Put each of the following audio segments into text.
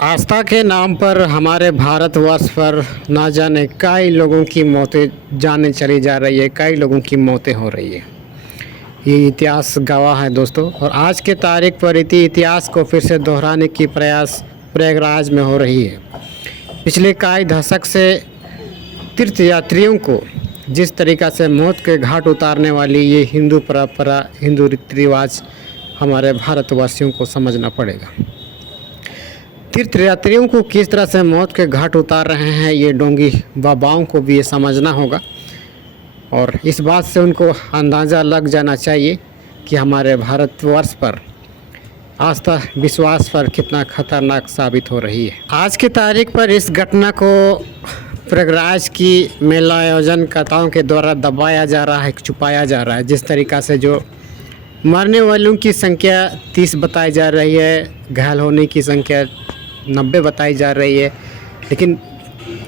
आस्था के नाम पर हमारे भारतवर्ष पर ना जाने कई लोगों की मौतें जाने चली जा रही है, कई लोगों की मौतें हो रही है। ये इतिहास गवाह है दोस्तों। और आज के तारीख पर इतिहास को फिर से दोहराने की प्रयास प्रयागराज में हो रही है। पिछले कई दशक से तीर्थ यात्रियों को जिस तरीक़ा से मौत के घाट उतारने वाली ये हिंदू परंपरा, हिंदू रीति रिवाज हमारे भारतवासियों को समझना पड़ेगा। तीर्थ यात्रियों को किस तरह से मौत के घाट उतार रहे हैं, ये डोंगी बाबाओं को भी ये समझना होगा। और इस बात से उनको अंदाज़ा लग जाना चाहिए कि हमारे भारतवर्ष पर आस्था विश्वास पर कितना खतरनाक साबित हो रही है। आज की तारीख पर इस घटना को प्रयागराज की मेला आयोजनकर्ताओं के द्वारा दबाया जा रहा है, छुपाया जा रहा है। जिस तरीक़ा से जो मरने वालों की संख्या 30 बताई जा रही है, घायल होने की संख्या 90 बताई जा रही है, लेकिन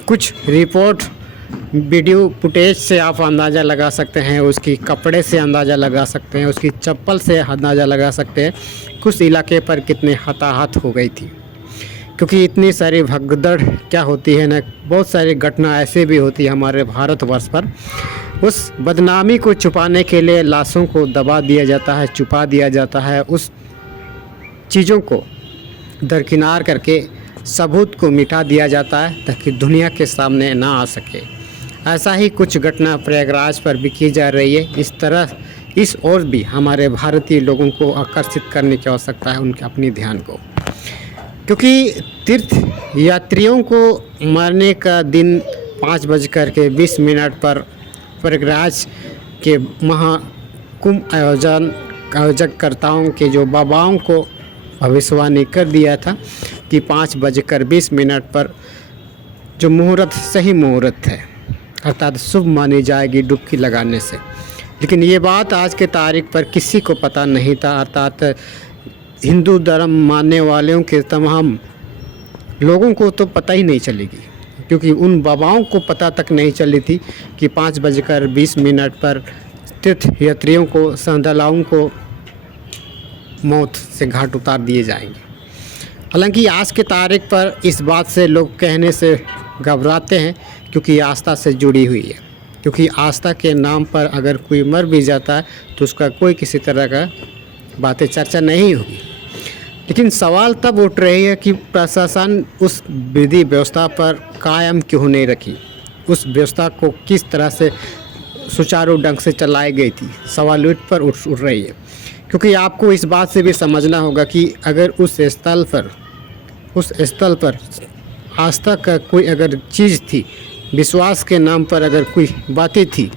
कुछ रिपोर्ट वीडियो फुटेज से आप अंदाज़ा लगा सकते हैं, उसकी कपड़े से अंदाज़ा लगा सकते हैं, उसकी चप्पल से अंदाज़ा लगा सकते हैं कुछ इलाके पर कितने हताहत हो गई थी। क्योंकि इतनी सारी भगदड़ क्या होती है ना, बहुत सारी घटना ऐसे भी होती है हमारे भारतवर्ष पर। उस बदनामी को छुपाने के लिए लाशों को दबा दिया जाता है, छुपा दिया जाता है, उस चीज़ों को दरकिनार करके सबूत को मिटा दिया जाता है ताकि दुनिया के सामने ना आ सके। ऐसा ही कुछ घटना प्रयागराज पर भी की जा रही है। इस तरह इस ओर भी हमारे भारतीय लोगों को आकर्षित करने की आवश्यकता है, उनके अपने ध्यान को। क्योंकि तीर्थ यात्रियों को मरने का दिन 5:20 पर प्रयागराज के महाकुंभ आयोजकर्ताओं के जो बाबाओं को भविष्यवाणी कर दिया था कि 5:20 पर जो मुहूर्त सही मुहूर्त है, अर्थात शुभ मानी जाएगी डुबकी लगाने से। लेकिन ये बात आज के तारीख पर किसी को पता नहीं था, अर्थात हिंदू धर्म मानने वालों के तमाम लोगों को तो पता ही नहीं चलेगी। क्योंकि उन बाबाओं को पता तक नहीं चली थी कि 5:20 पर तीर्थ यात्रियों को, श्रद्धालुओं को मौत से घाट उतार दिए जाएंगे। हालांकि आज के तारीख पर इस बात से लोग कहने से घबराते हैं क्योंकि आस्था से जुड़ी हुई है। क्योंकि आस्था के नाम पर अगर कोई मर भी जाता है तो उसका कोई किसी तरह का बातें चर्चा नहीं होगी। लेकिन सवाल तब उठ रही है कि प्रशासन उस विधि व्यवस्था पर कायम क्यों नहीं रखी, उस व्यवस्था को किस तरह से सुचारू ढंग से चलाई गई थी, सवाल उठ पर उठ रही है। क्योंकि आपको इस बात से भी समझना होगा कि अगर उस स्थल पर आस्था का कोई अगर चीज़ थी, विश्वास के नाम पर अगर कोई बातें थी,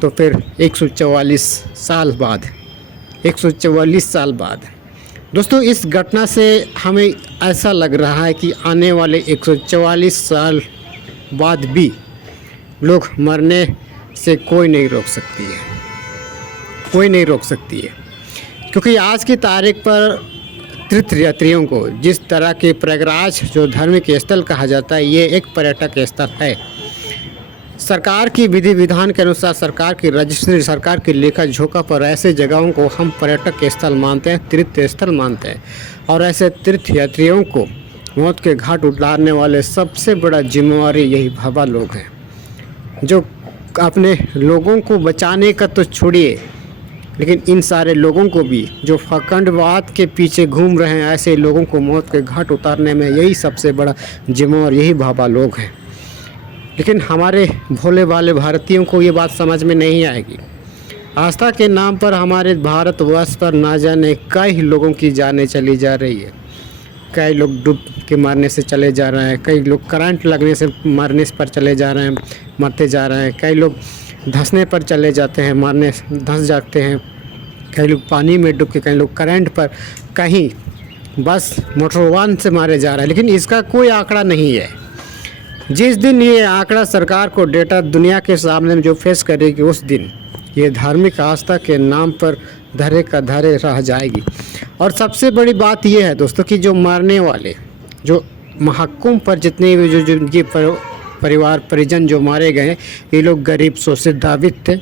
तो फिर 144 साल बाद दोस्तों इस घटना से हमें ऐसा लग रहा है कि आने वाले 144 साल बाद भी लोग मरने से कोई नहीं रोक सकती है, कोई नहीं रोक सकती है। क्योंकि आज की तारीख पर तीर्थ यात्रियों को जिस तरह के प्रयागराज जो धार्मिक स्थल कहा जाता है, ये एक पर्यटक स्थल है। सरकार की विधि विधान के अनुसार, सरकार की रजिस्ट्री, सरकार की लेखा जोखा पर ऐसे जगहों को हम पर्यटक स्थल मानते हैं, तीर्थ स्थल मानते हैं। और ऐसे तीर्थ यात्रियों को मौत के घाट उतारने वाले सबसे बड़ा जिम्मेवारी यही बाबा लोग हैं, जो अपने लोगों को बचाने का तो छोड़िए, लेकिन इन सारे लोगों को भी जो फकंडवाद के पीछे घूम रहे हैं, ऐसे लोगों को मौत के घाट उतारने में यही सबसे बड़ा जिम्मेवार यही बाबा लोग हैं। लेकिन हमारे भोले भाले भारतीयों को ये बात समझ में नहीं आएगी। आस्था के नाम पर हमारे भारतवर्ष पर ना जाने कई लोगों की जानें चली जा रही है। कई लोग डूब के मरने से चले जा रहे हैं, कई लोग करंट लगने से मरने पर चले जा रहे हैं, मरते जा रहे हैं, कई लोग धंसने पर चले जाते हैं, मरने धंस जाते हैं, कई लोग पानी में डूब के, कई लोग करंट पर, कहीं बस मोटर वाहन से मारे जा रहे हैं। लेकिन इसका कोई आंकड़ा नहीं है। जिस दिन ये आंकड़ा सरकार को डेटा दुनिया के सामने जो फेस करेगी, उस दिन ये धार्मिक आस्था के नाम पर धरे का धरे रह जाएगी। और सबसे बड़ी बात यह है दोस्तों कि जो मरने वाले, जो महाकुंभ पर जितने भी जो जिनके परिवार परिजन जो मारे गए, ये लोग गरीब शोषित दावित थे,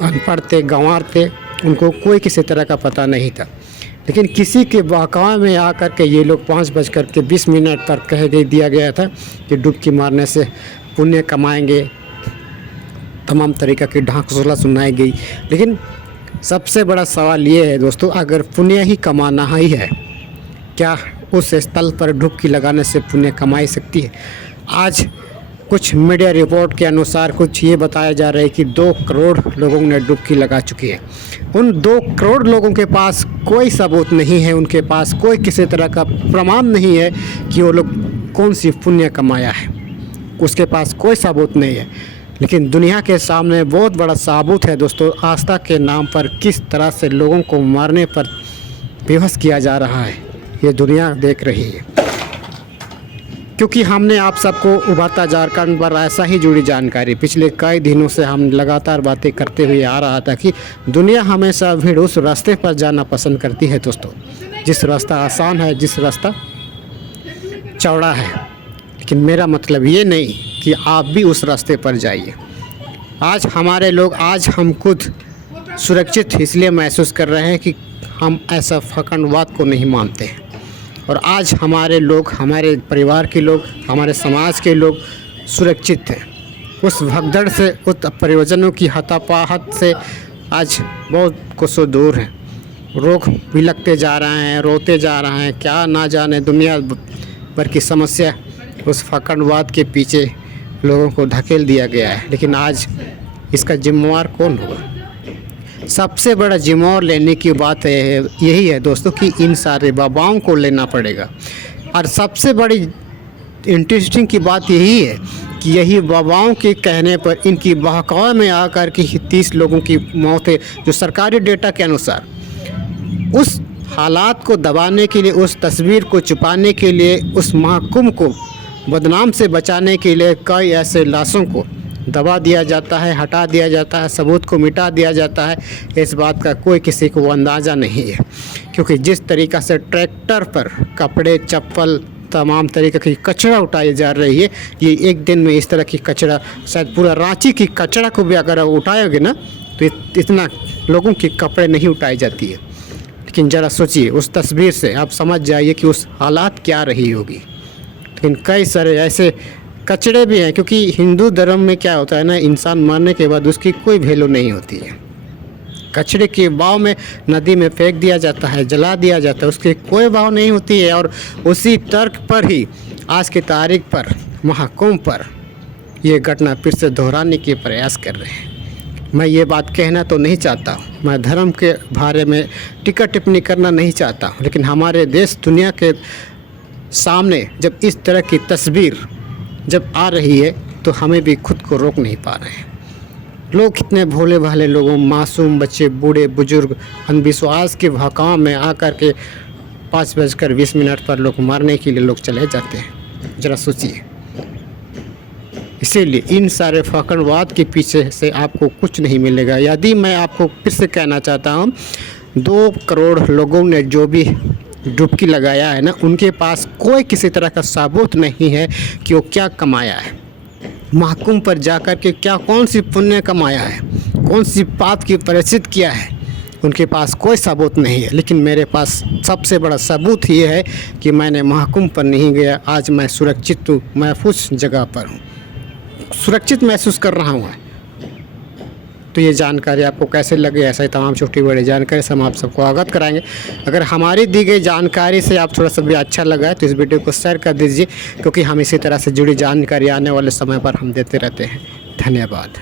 अनपढ़ थे, गंवार थे, उनको कोई किसी तरह का पता नहीं था। लेकिन किसी के बहकावे में आकर के ये लोग 5:20 पर कह दे दिया गया था कि डुबकी मारने से पुण्य कमाएंगे, तमाम तरीक़ा की ढांकसोला सुनाई गई। लेकिन सबसे बड़ा सवाल ये है दोस्तों, अगर पुण्य ही कमाना ही है, क्या उस स्थल पर डुबकी लगाने से पुण्य कमाई सकती है? आज कुछ मीडिया रिपोर्ट के अनुसार कुछ ये बताया जा रहा है कि 2 करोड़ लोगों ने डुबकी लगा चुकी है। उन 2 करोड़ लोगों के पास कोई सबूत नहीं है, उनके पास कोई किसी तरह का प्रमाण नहीं है कि वो लोग कौन सी पुण्य कमाया है, उसके पास कोई सबूत नहीं है। लेकिन दुनिया के सामने बहुत बड़ा सबूत है दोस्तों, आस्था के नाम पर किस तरह से लोगों को मारने पर बेहोश किया जा रहा है, ये दुनिया देख रही है। क्योंकि हमने आप सबको उभरता झारखंड पर ऐसा ही जुड़ी जानकारी पिछले कई दिनों से हम लगातार बातें करते हुए आ रहा था कि दुनिया हमेशा भीड़ उस रास्ते पर जाना पसंद करती है दोस्तों, जिस रास्ता आसान है, जिस रास्ता चौड़ा है। लेकिन मेरा मतलब ये नहीं कि आप भी उस रास्ते पर जाइए। आज हमारे लोग, आज हम खुद सुरक्षित इसलिए महसूस कर रहे हैं कि हम ऐसा फकंडवाद को नहीं मानते हैं। और आज हमारे लोग, हमारे परिवार के लोग, हमारे समाज के लोग सुरक्षित हैं। उस भगदड़ से, उस परियोजनों की हतापाहत से आज बहुत कोसों दूर हैं। रोग भी लगते जा रहे हैं, रोते जा रहे हैं, क्या ना जाने दुनिया भर की समस्या उस फकंडवाद के पीछे लोगों को धकेल दिया गया है। लेकिन आज इसका जिम्मेवार कौन होगा? सबसे बड़ा जिम्मेवार लेने की बात यही है दोस्तों कि इन सारे बाबाओं को लेना पड़ेगा। और सबसे बड़ी इंटरेस्टिंग की बात यही है कि यही बाबाओं के कहने पर, इनकी बहकावे में आकर के 30 लोगों की मौत है, जो सरकारी डेटा के अनुसार। उस हालात को दबाने के लिए, उस तस्वीर को छुपाने के लिए, उस महकुम को बदनाम से बचाने के लिए कई ऐसे लाशों को दबा दिया जाता है, हटा दिया जाता है, सबूत को मिटा दिया जाता है। इस बात का कोई किसी को अंदाज़ा नहीं है। क्योंकि जिस तरीक़ा से ट्रैक्टर पर कपड़े, चप्पल, तमाम तरीक़े की कचरा उठाई जा रही है, ये एक दिन में इस तरह की कचरा शायद पूरा रांची की कचरा को भी अगर उठाओगे ना तो इतना लोगों के कपड़े नहीं उठाई जाती है। लेकिन ज़रा सोचिए, उस तस्वीर से आप समझ जाइए कि उस हालात क्या रही होगी। लेकिन कई सारे ऐसे कचड़े भी हैं, क्योंकि हिंदू धर्म में क्या होता है ना, इंसान मरने के बाद उसकी कोई वैल्यू नहीं होती है। कचड़े के भाव में नदी में फेंक दिया जाता है, जला दिया जाता है, उसकी कोई भाव नहीं होती है। और उसी तर्क पर ही आज की तारीख पर महाकुंभ पर ये घटना फिर से दोहराने के प्रयास कर रहे हैं। मैं ये बात कहना तो नहीं चाहता, मैं धर्म के बारे में टीका टिप्पणी करना नहीं चाहता, लेकिन हमारे देश दुनिया के सामने जब इस तरह की तस्वीर जब आ रही है तो हमें भी खुद को रोक नहीं पा रहे हैं। लोग कितने भोले भाले लोगों, मासूम बच्चे, बूढ़े बुजुर्ग अंधविश्वास के भकाम में आकर के 5:20 पर लोग मारने के लिए लोग चले जाते हैं। ज़रा सोचिए। इसीलिए इन सारे फकंडवाद के पीछे से आपको कुछ नहीं मिलेगा। यदि मैं आपको फिर से कहना चाहता हूँ, 2 करोड़ लोगों ने जो भी डुबकी लगाया है ना, उनके पास कोई किसी तरह का सबूत नहीं है कि वो क्या कमाया है, महकुम पर जाकर के क्या, कौन सी पुण्य कमाया है, कौन सी पाप की प्रायश्चित किया है। उनके पास कोई सबूत नहीं है। लेकिन मेरे पास सबसे बड़ा सबूत ये है कि मैंने महकुम पर नहीं गया, आज मैं सुरक्षित हूँ, महफूज जगह पर हूँ, सुरक्षित महसूस कर रहा हूँ। तो ये जानकारी आपको कैसे लगे, ऐसा ही तमाम छोटी बड़ी जानकारी से हम आप सबको अवगत कराएंगे। अगर हमारी दी गई जानकारी से आप थोड़ा सा भी अच्छा लगा है तो इस वीडियो को शेयर कर दीजिए, क्योंकि हम इसी तरह से जुड़ी जानकारी आने वाले समय पर हम देते रहते हैं। धन्यवाद।